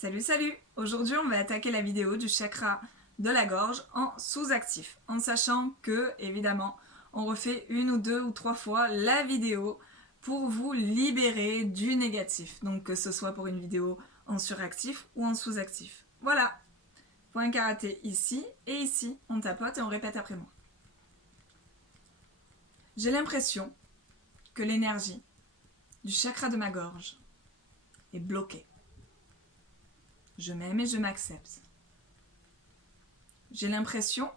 Salut, salut! Aujourd'hui, on va attaquer la vidéo du chakra de la gorge en sous-actif, en sachant que, évidemment, on refait une ou deux ou trois fois la vidéo pour vous libérer du négatif. Donc que ce soit pour une vidéo en suractif ou en sous-actif. Voilà! Point karaté ici et ici. On tapote et on répète après moi. J'ai l'impression que l'énergie du chakra de ma gorge est bloquée. Je m'aime et je m'accepte. J'ai l'impression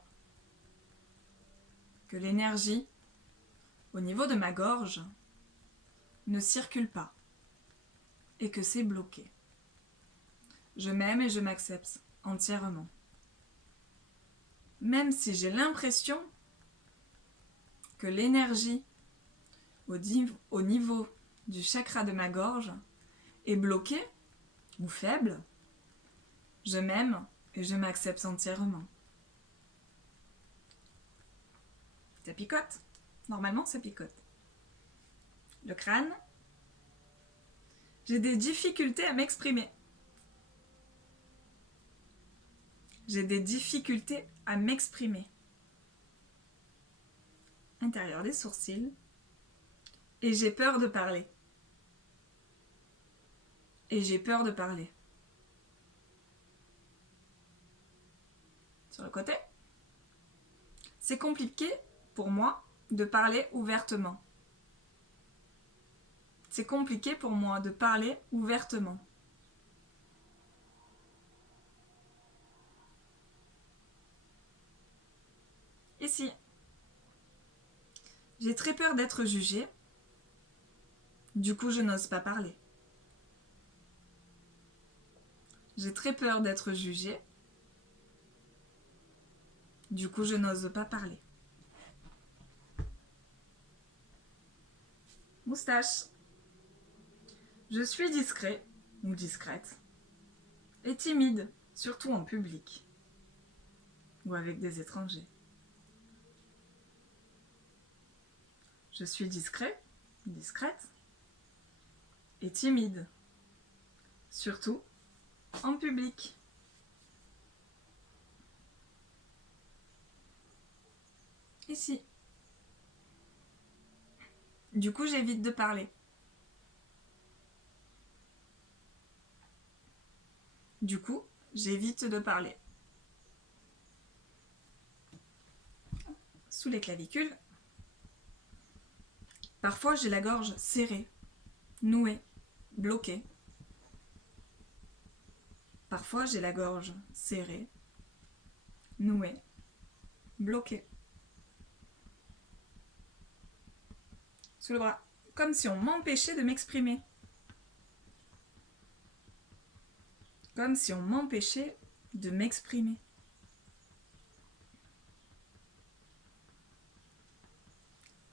que l'énergie au niveau de ma gorge ne circule pas et que c'est bloqué. Je m'aime et je m'accepte entièrement. Même si j'ai l'impression que l'énergie au niveau du chakra de ma gorge est bloquée ou faible, je m'aime et je m'accepte entièrement. Ça picote. Normalement, ça picote. Le crâne. J'ai des difficultés à m'exprimer. J'ai des difficultés à m'exprimer. Intérieur des sourcils. Et j'ai peur de parler. Et j'ai peur de parler. Sur le côté. C'est compliqué pour moi de parler ouvertement. C'est compliqué pour moi de parler ouvertement. Ici. J'ai très peur d'être jugée. Du coup, je n'ose pas parler. J'ai très peur d'être jugée. Du coup, je n'ose pas parler. Moustache. Je suis discret ou discrète et timide, surtout en public ou avec des étrangers. Je suis discret, discrète et timide, surtout en public. Ici. Du coup, j'évite de parler. Du coup, j'évite de parler. Sous les clavicules. Parfois, j'ai la gorge serrée, nouée, bloquée. Parfois, j'ai la gorge serrée, nouée, bloquée. Sous le bras, comme si on m'empêchait de m'exprimer. Comme si on m'empêchait de m'exprimer.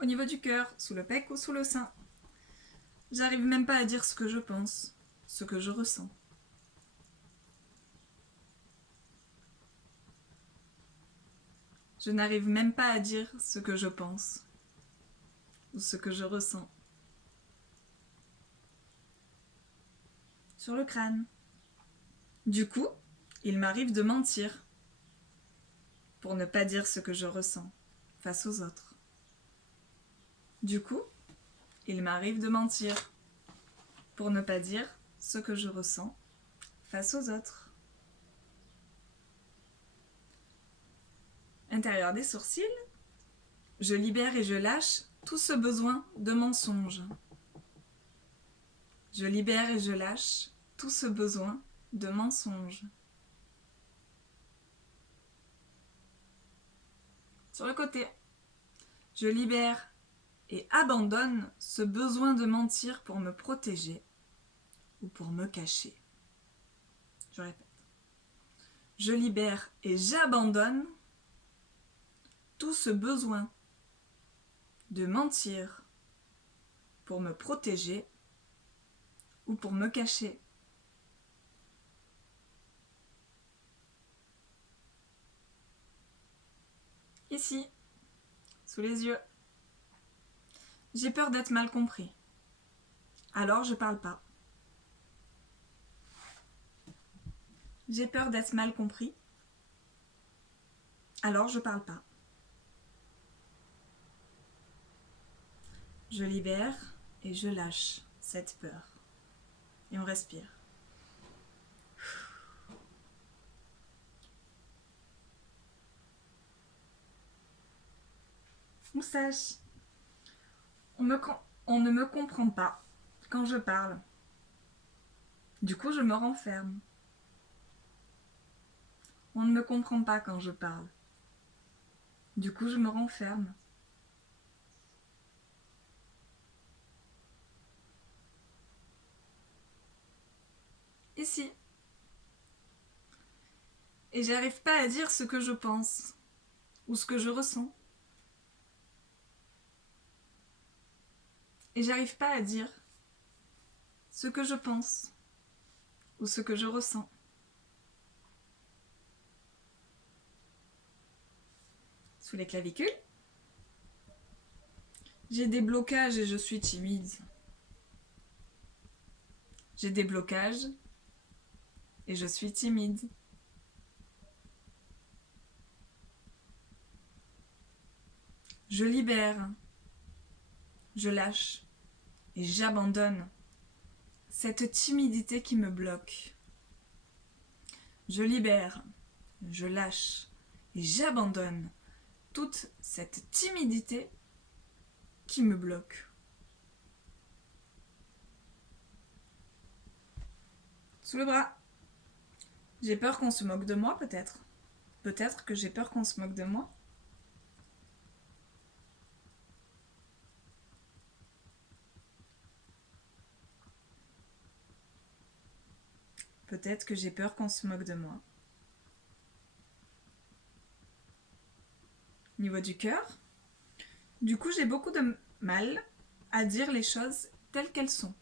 Au niveau du cœur, sous le pec ou sous le sein. J'arrive même pas à dire ce que je pense, ce que je ressens. Je n'arrive même pas à dire ce que je pense ou ce que je ressens. Sur le crâne. Du coup, il m'arrive de mentir pour ne pas dire ce que je ressens face aux autres. Du coup, il m'arrive de mentir pour ne pas dire ce que je ressens face aux autres. Intérieur des sourcils, je libère et je lâche tout ce besoin de mensonge. Je libère et je lâche tout ce besoin de mensonge. Sur le côté, je libère et abandonne ce besoin de mentir pour me protéger ou pour me cacher. Je répète. Je libère et j'abandonne tout ce besoin de mentir pour me protéger ou pour me cacher. Ici, sous les yeux. J'ai peur d'être mal compris. Alors je parle pas. J'ai peur d'être mal compris. Alors je parle pas. Je libère et je lâche cette peur. Et on respire. Moustache. On ne me comprend pas quand je parle. Du coup, je me renferme. On ne me comprend pas quand je parle. Du coup, je me renferme. Ici. Et j'arrive pas à dire ce que je pense ou ce que je ressens. Et j'arrive pas à dire ce que je pense ou ce que je ressens. Sous les clavicules. J'ai des blocages et je suis timide. J'ai des blocages et je suis timide. Je libère, je lâche et j'abandonne cette timidité qui me bloque. Je libère, je lâche et j'abandonne toute cette timidité qui me bloque. Sous le bras. J'ai peur qu'on se moque de moi, peut-être. Peut-être que j'ai peur qu'on se moque de moi. Peut-être que j'ai peur qu'on se moque de moi. Niveau du cœur. Du coup, j'ai beaucoup de mal à dire les choses telles qu'elles sont.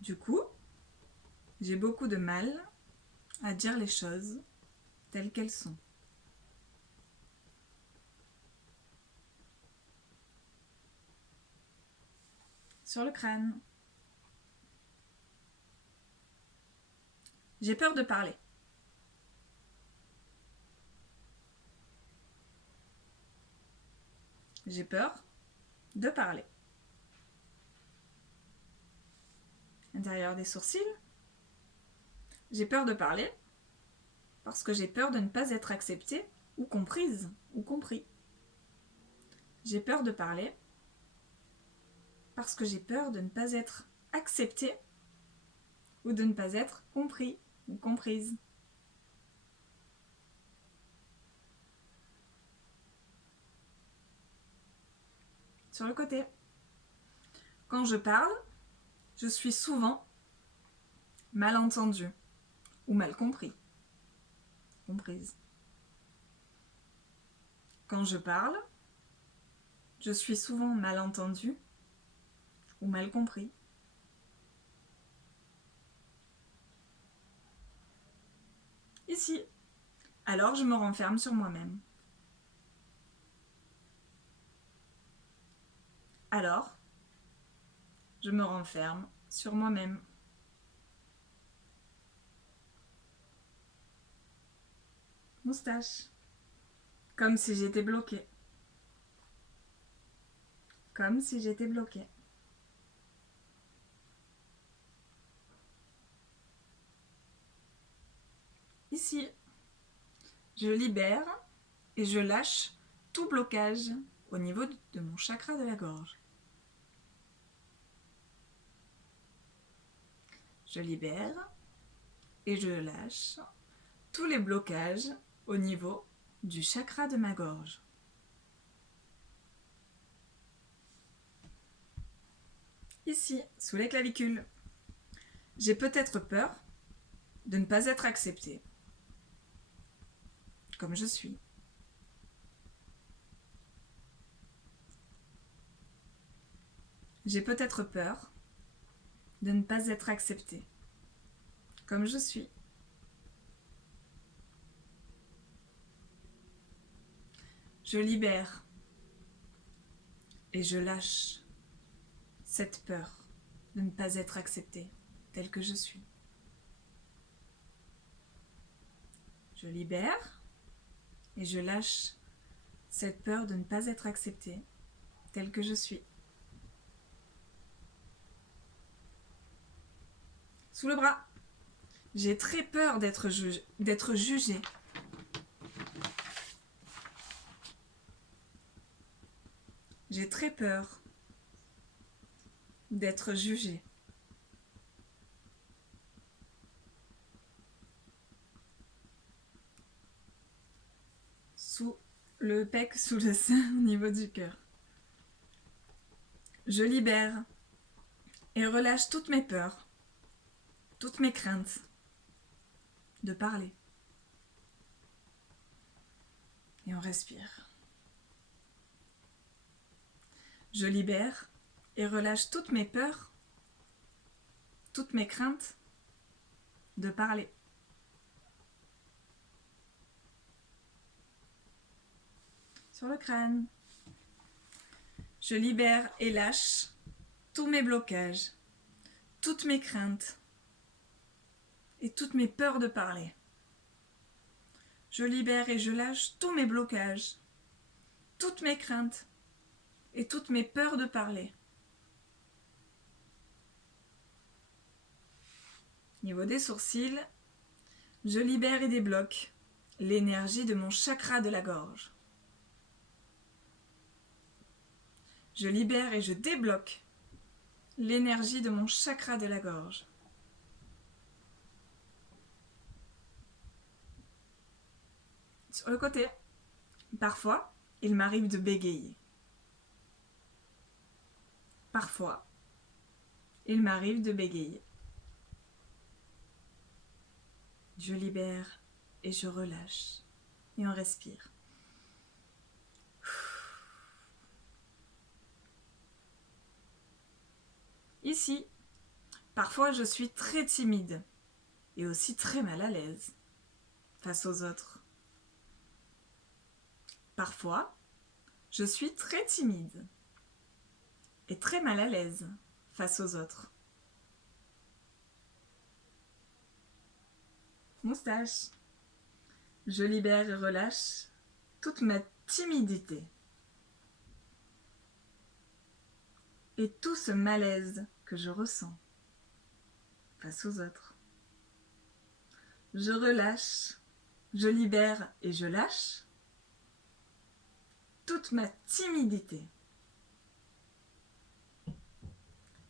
Du coup, j'ai beaucoup de mal à dire les choses telles qu'elles sont. Sur le crâne. J'ai peur de parler. J'ai peur de parler. Intérieur des sourcils. J'ai peur de parler parce que j'ai peur de ne pas être acceptée ou comprise ou compris. J'ai peur de parler parce que j'ai peur de ne pas être acceptée ou de ne pas être compris ou comprise. Sur le côté. Quand je parle, je suis souvent mal entendue ou mal compris, comprise. Quand je parle, je suis souvent mal entendue ou mal compris. Ici. Alors je me renferme sur moi-même. Alors, je me renferme sur moi-même. Moustache. Comme si j'étais bloquée. Comme si j'étais bloquée. Ici. Je libère et je lâche tout blocage au niveau de mon chakra de la gorge. Je libère et je lâche tous les blocages au niveau du chakra de ma gorge. Ici, sous les clavicules. J'ai peut-être peur de ne pas être acceptée comme je suis. J'ai peut-être peur de ne pas être acceptée comme je suis. Je libère et je lâche cette peur de ne pas être acceptée telle que je suis. Je libère et je lâche cette peur de ne pas être acceptée telle que je suis. Sous le bras. J'ai très peur d'être jugée. J'ai très peur d'être jugée. Sous le pec, sous le sein, au niveau du cœur. Je libère et relâche toutes mes peurs, toutes mes craintes de parler. Et on respire. Je libère et relâche toutes mes peurs, toutes mes craintes de parler. Sur le crâne. Je libère et lâche tous mes blocages, toutes mes craintes et toutes mes peurs de parler. Je libère et je lâche tous mes blocages, toutes mes craintes et toutes mes peurs de parler. Niveau des sourcils, je libère et débloque l'énergie de mon chakra de la gorge. Je libère et je débloque l'énergie de mon chakra de la gorge. Sur le côté, parfois, il m'arrive de bégayer. Parfois, il m'arrive de bégayer. Je libère et je relâche. Et on respire. Ici, parfois je suis très timide et aussi très mal à l'aise face aux autres. Parfois, je suis très timide et très mal à l'aise face aux autres. Moustache. Je libère et relâche toute ma timidité et tout ce malaise que je ressens face aux autres. Je relâche, je libère et je lâche toute ma timidité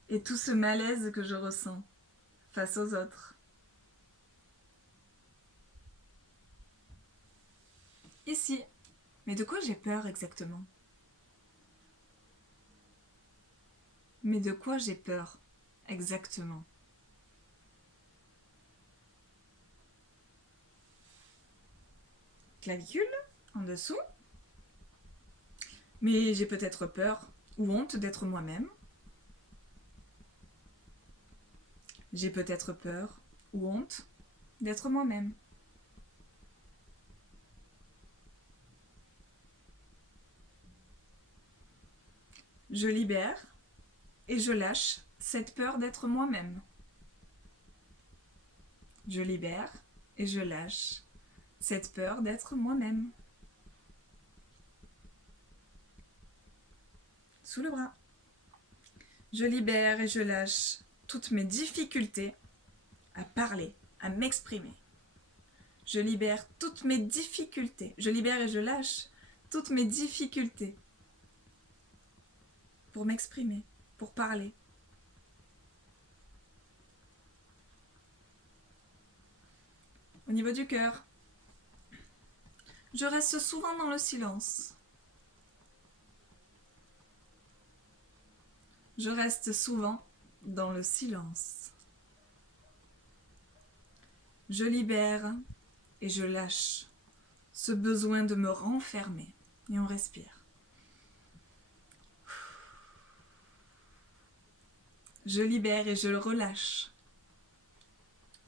et tout ce malaise que je ressens face aux autres. Ici. Mais de quoi j'ai peur exactement? Mais de quoi j'ai peur exactement? Clavicule, en dessous. Mais j'ai peut-être peur ou honte d'être moi-même. J'ai peut-être peur ou honte d'être moi-même. Je libère et je lâche cette peur d'être moi-même. Je libère et je lâche cette peur d'être moi-même. Sous le bras. Je libère et je lâche toutes mes difficultés à parler, à m'exprimer. Je libère toutes mes difficultés. Je libère et je lâche toutes mes difficultés pour m'exprimer, pour parler. Au niveau du cœur, je reste souvent dans le silence. Je reste souvent dans le silence. Je libère et je lâche ce besoin de me renfermer. Et on respire. Je libère et je le relâche.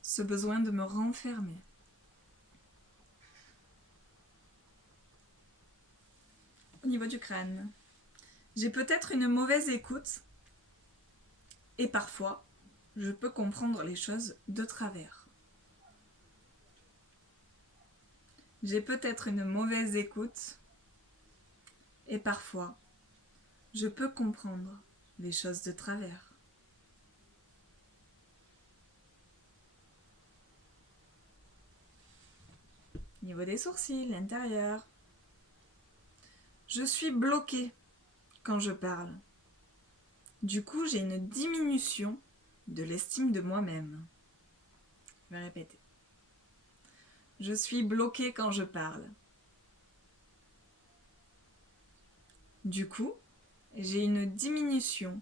Ce besoin de me renfermer. Au niveau du crâne, j'ai peut-être une mauvaise écoute Et parfois, je peux comprendre les choses de travers. J'ai peut-être une mauvaise écoute et parfois, je peux comprendre les choses de travers. Niveau des sourcils, l'intérieur. Je suis bloquée quand je parle. Du coup, j'ai une diminution de l'estime de moi-même. Je vais répéter. Je suis bloquée quand je parle. Du coup, j'ai une diminution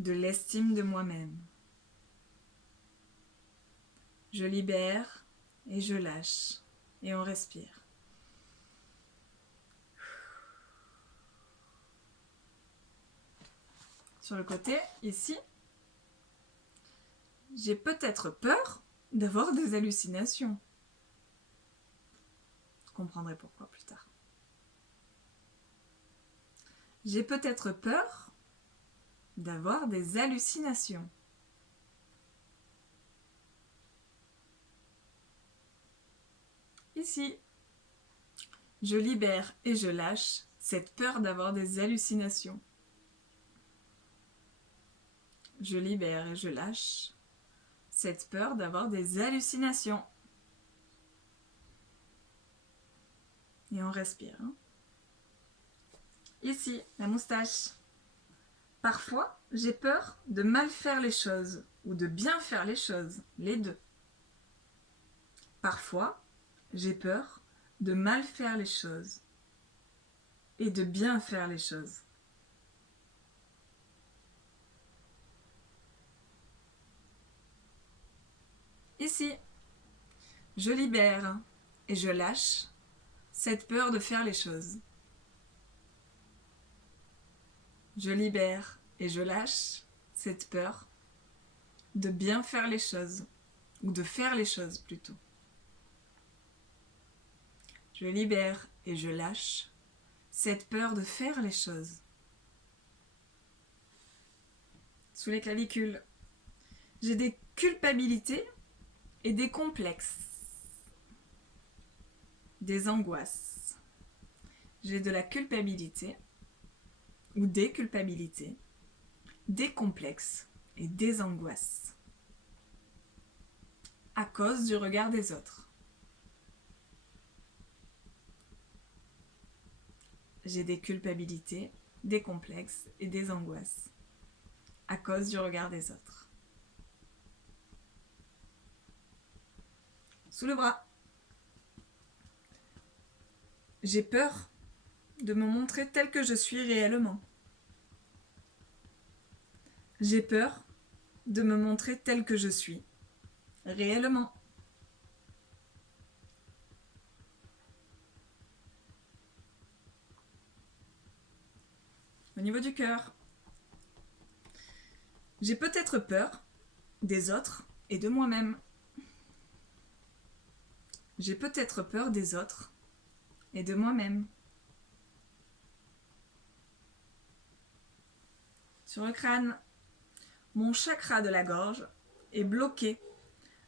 de l'estime de moi-même. Je libère et je lâche. Et on respire. Sur le côté, ici, j'ai peut-être peur d'avoir des hallucinations. Vous comprendrez pourquoi plus tard. J'ai peut-être peur d'avoir des hallucinations. Ici, je libère et je lâche cette peur d'avoir des hallucinations. Je libère et je lâche cette peur d'avoir des hallucinations. Et on respire. Ici, la moustache. Parfois, j'ai peur de mal faire les choses ou de bien faire les choses, les deux. Parfois, j'ai peur de mal faire les choses et de bien faire les choses. Ici, je libère et je lâche cette peur de faire les choses. Je libère et je lâche cette peur de bien faire les choses, ou de faire les choses plutôt. Je libère et je lâche cette peur de faire les choses. Sous les clavicules, j'ai des culpabilités et des complexes, des angoisses. J'ai de la culpabilité ou des culpabilités, des complexes et des angoisses à cause du regard des autres. J'ai des culpabilités, des complexes et des angoisses à cause du regard des autres. Sous le bras. J'ai peur de me montrer tel que je suis réellement. J'ai peur de me montrer tel que je suis réellement. Au niveau du cœur, j'ai peut-être peur des autres et de moi-même. J'ai peut-être peur des autres et de moi-même. Sur le crâne, mon chakra de la gorge est bloqué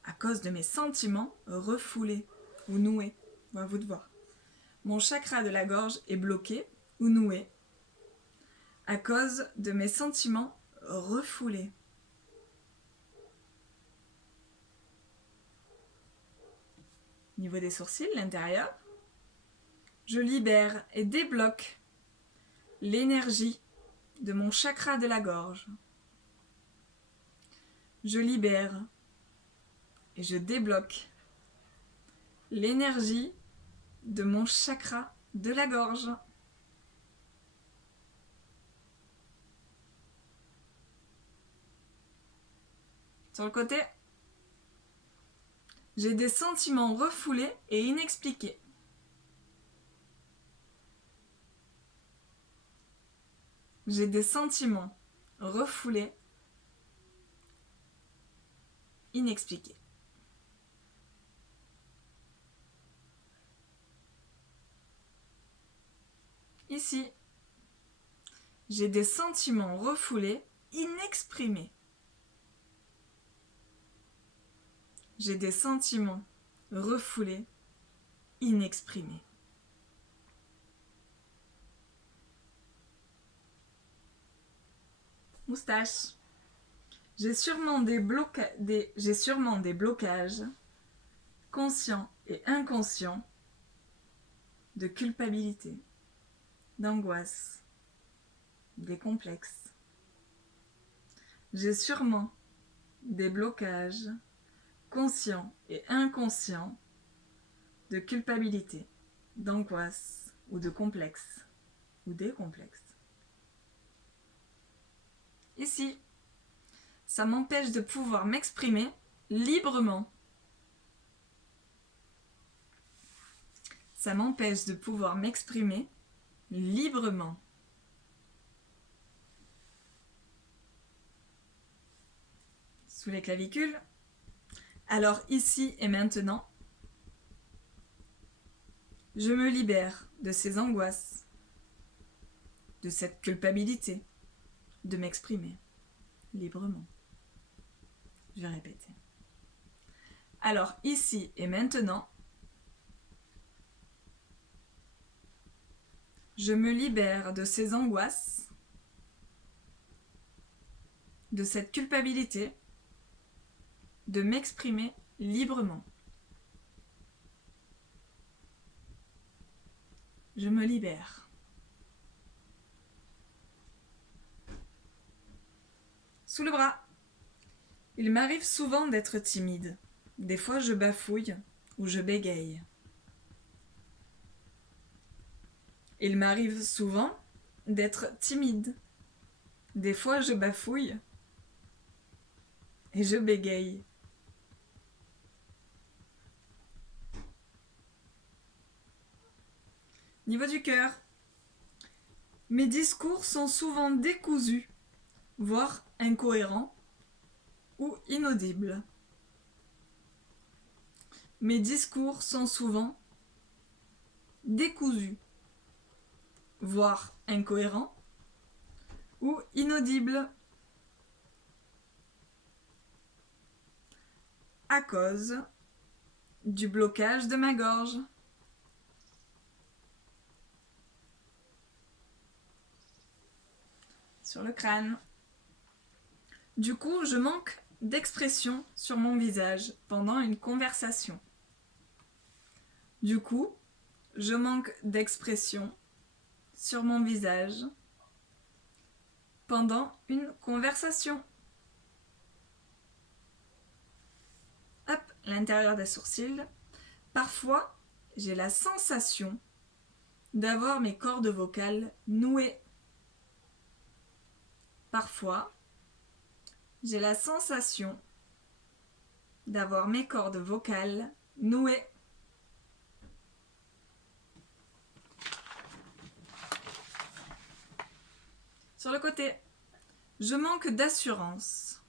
à cause de mes sentiments refoulés ou noués. À vous de voir. Mon chakra de la gorge est bloqué ou noué à cause de mes sentiments refoulés. Niveau des sourcils, l'intérieur, je libère et débloque l'énergie de mon chakra de la gorge. Je libère et je débloque l'énergie de mon chakra de la gorge. Sur le côté, j'ai des sentiments refoulés et inexpliqués. J'ai des sentiments refoulés, inexpliqués. Ici, j'ai des sentiments refoulés inexprimés. J'ai des sentiments refoulés, inexprimés. Moustache. J'ai sûrement des blocages, conscients et inconscients, de culpabilité, d'angoisse, des complexes. J'ai sûrement des blocages, conscients et inconscients, de culpabilité, d'angoisse ou de complexes, ou des complexes. Ici, ça m'empêche de pouvoir m'exprimer librement. Ça m'empêche de pouvoir m'exprimer librement. Sous les clavicules. Alors ici et maintenant, je me libère de ces angoisses, de cette culpabilité, de m'exprimer librement. Je vais répéter. Alors ici et maintenant, je me libère de ces angoisses, de cette culpabilité, de m'exprimer librement. Je me libère. Sous le bras. Il m'arrive souvent d'être timide. Des fois, je bafouille ou je bégaye. Il m'arrive souvent d'être timide. Des fois, je bafouille et je bégaye. Niveau du cœur. Mes discours sont souvent décousus, voire incohérents ou inaudibles. Mes discours sont souvent décousus, voire incohérents ou inaudibles à cause du blocage de ma gorge. Sur le crâne. Du coup, je manque d'expression sur mon visage pendant une conversation. Du coup, je manque d'expression sur mon visage pendant une conversation. Hop, l'intérieur des sourcils. Parfois, j'ai la sensation d'avoir mes cordes vocales nouées. Parfois, j'ai la sensation d'avoir mes cordes vocales nouées. Sur le côté, je manque d'assurance.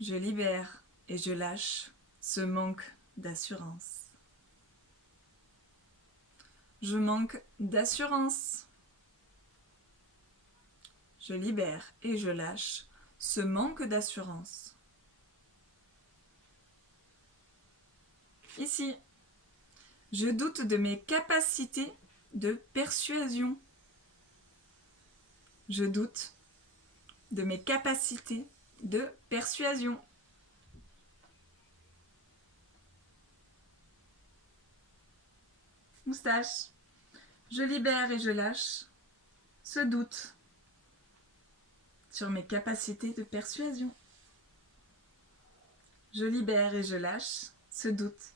Je libère et je lâche ce manque d'assurance. Je manque d'assurance. Je libère et je lâche ce manque d'assurance. Ici, je doute de mes capacités de persuasion. Je doute de mes capacités de persuasion. Moustache. Je libère et je lâche ce doute sur mes capacités de persuasion. Je libère et je lâche ce doute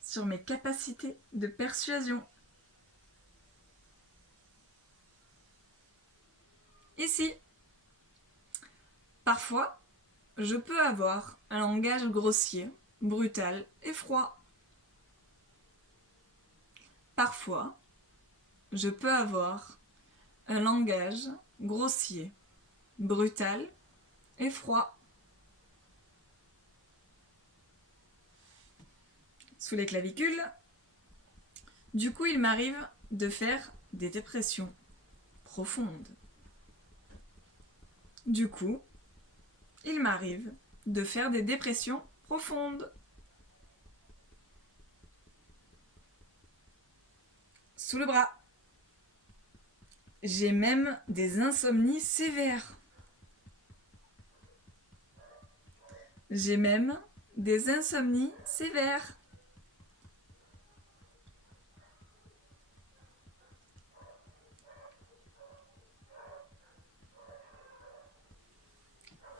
sur mes capacités de persuasion. Ici, parfois, je peux avoir un langage grossier, brutal et froid. Parfois, je peux avoir un langage grossier, brutal et froid. Sous les clavicules, du coup, il m'arrive de faire des dépressions profonde. Du coup, il m'arrive de faire des dépressions profondes. Sous le bras. J'ai même des insomnies sévères. J'ai même des insomnies sévères.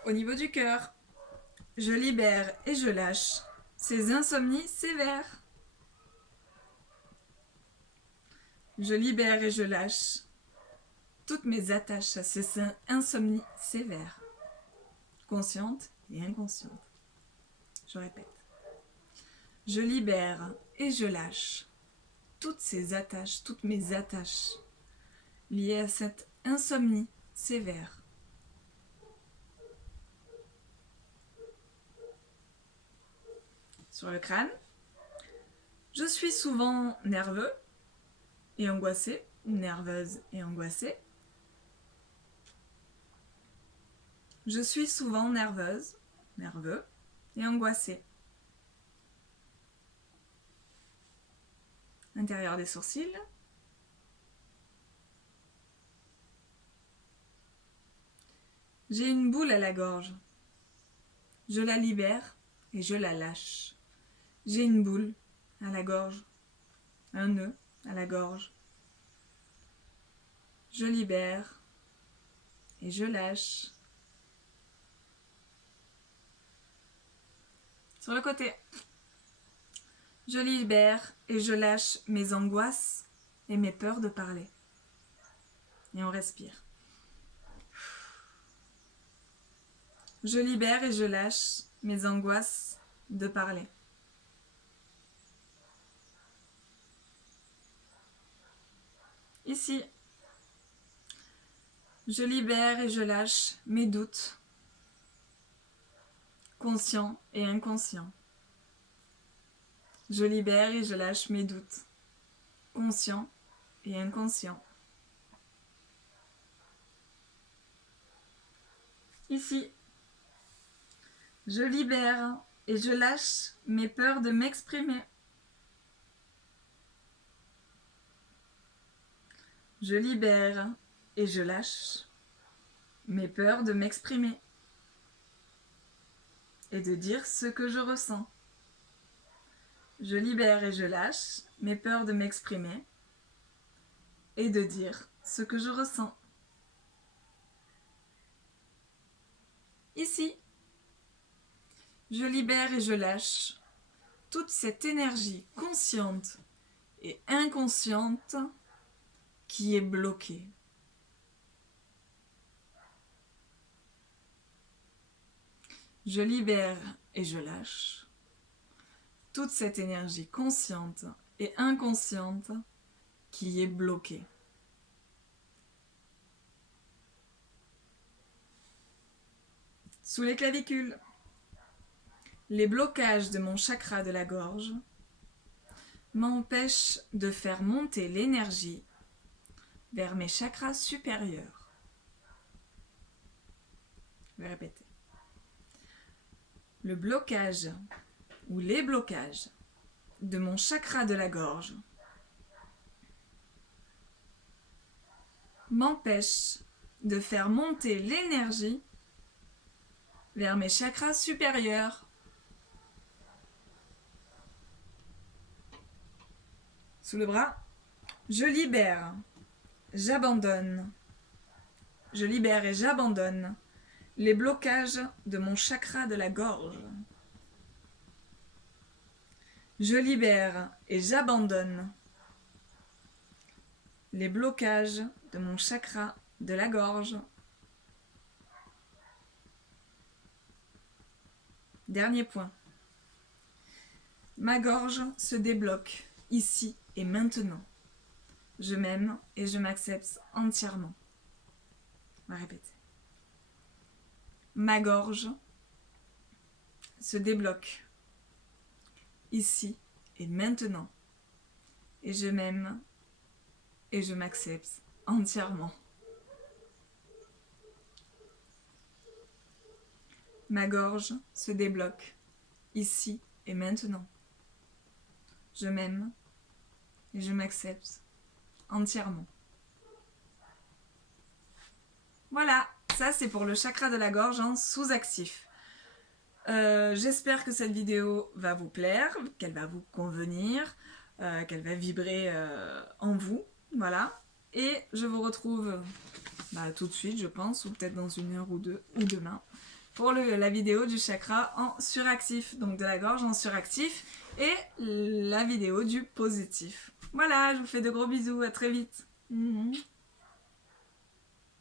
Au niveau du cœur, je libère et je lâche ces insomnies sévères. Je libère et je lâche toutes mes attaches à ces insomnies sévères, conscientes et inconscientes. Je répète. Je libère et je lâche toutes ces attaches, toutes mes attaches liées à cette insomnie sévère. Sur le crâne, je suis souvent nerveux et angoissée, nerveuse et angoissée. Je suis souvent nerveuse, nerveux et angoissée. Intérieur des sourcils. J'ai une boule à la gorge. Je la libère et je la lâche. J'ai une boule à la gorge, un nœud à la gorge. Je libère et je lâche. Sur le côté, je libère et je lâche mes angoisses et mes peurs de parler. Et on respire. Je libère et je lâche mes angoisses de parler. Ici, je libère et je lâche mes doutes, conscients et inconscients. Je libère et je lâche mes doutes, conscients et inconscients. Ici, je libère et je lâche mes peurs de m'exprimer. Je libère et je lâche mes peurs de m'exprimer et de dire ce que je ressens. Je libère et je lâche mes peurs de m'exprimer et de dire ce que je ressens. Ici, je libère et je lâche toute cette énergie consciente et inconsciente qui est bloquée. Je libère et je lâche toute cette énergie consciente et inconsciente qui est bloquée. Sous les clavicules, les blocages de mon chakra de la gorge m'empêchent de faire monter l'énergie vers mes chakras supérieurs. Je vais répéter. Le blocage ou les blocages de mon chakra de la gorge m'empêchent de faire monter l'énergie vers mes chakras supérieurs. Sous le bras, je libère, j'abandonne. Je libère et j'abandonne les blocages de mon chakra de la gorge. Je libère et j'abandonne les blocages de mon chakra de la gorge. Dernier point. Ma gorge se débloque ici et maintenant. Je m'aime et je m'accepte entièrement. On va répéter. Ma gorge se débloque ici et maintenant. Et je m'aime et je m'accepte entièrement. ma gorge se débloque, ici et maintenant. Je m'aime et je m'accepte entièrement. Voilà, ça c'est pour le chakra de la gorge en sous-actif. J'espère que cette vidéo va vous plaire, qu'elle va vous convenir, qu'elle va vibrer en vous. Voilà. Et je vous retrouve tout de suite, je pense, ou peut-être dans 1 heure ou 2, ou demain, pour la vidéo du chakra en suractif, donc de la gorge en suractif, et la vidéo du positif. Voilà, je vous fais de gros bisous, à très vite.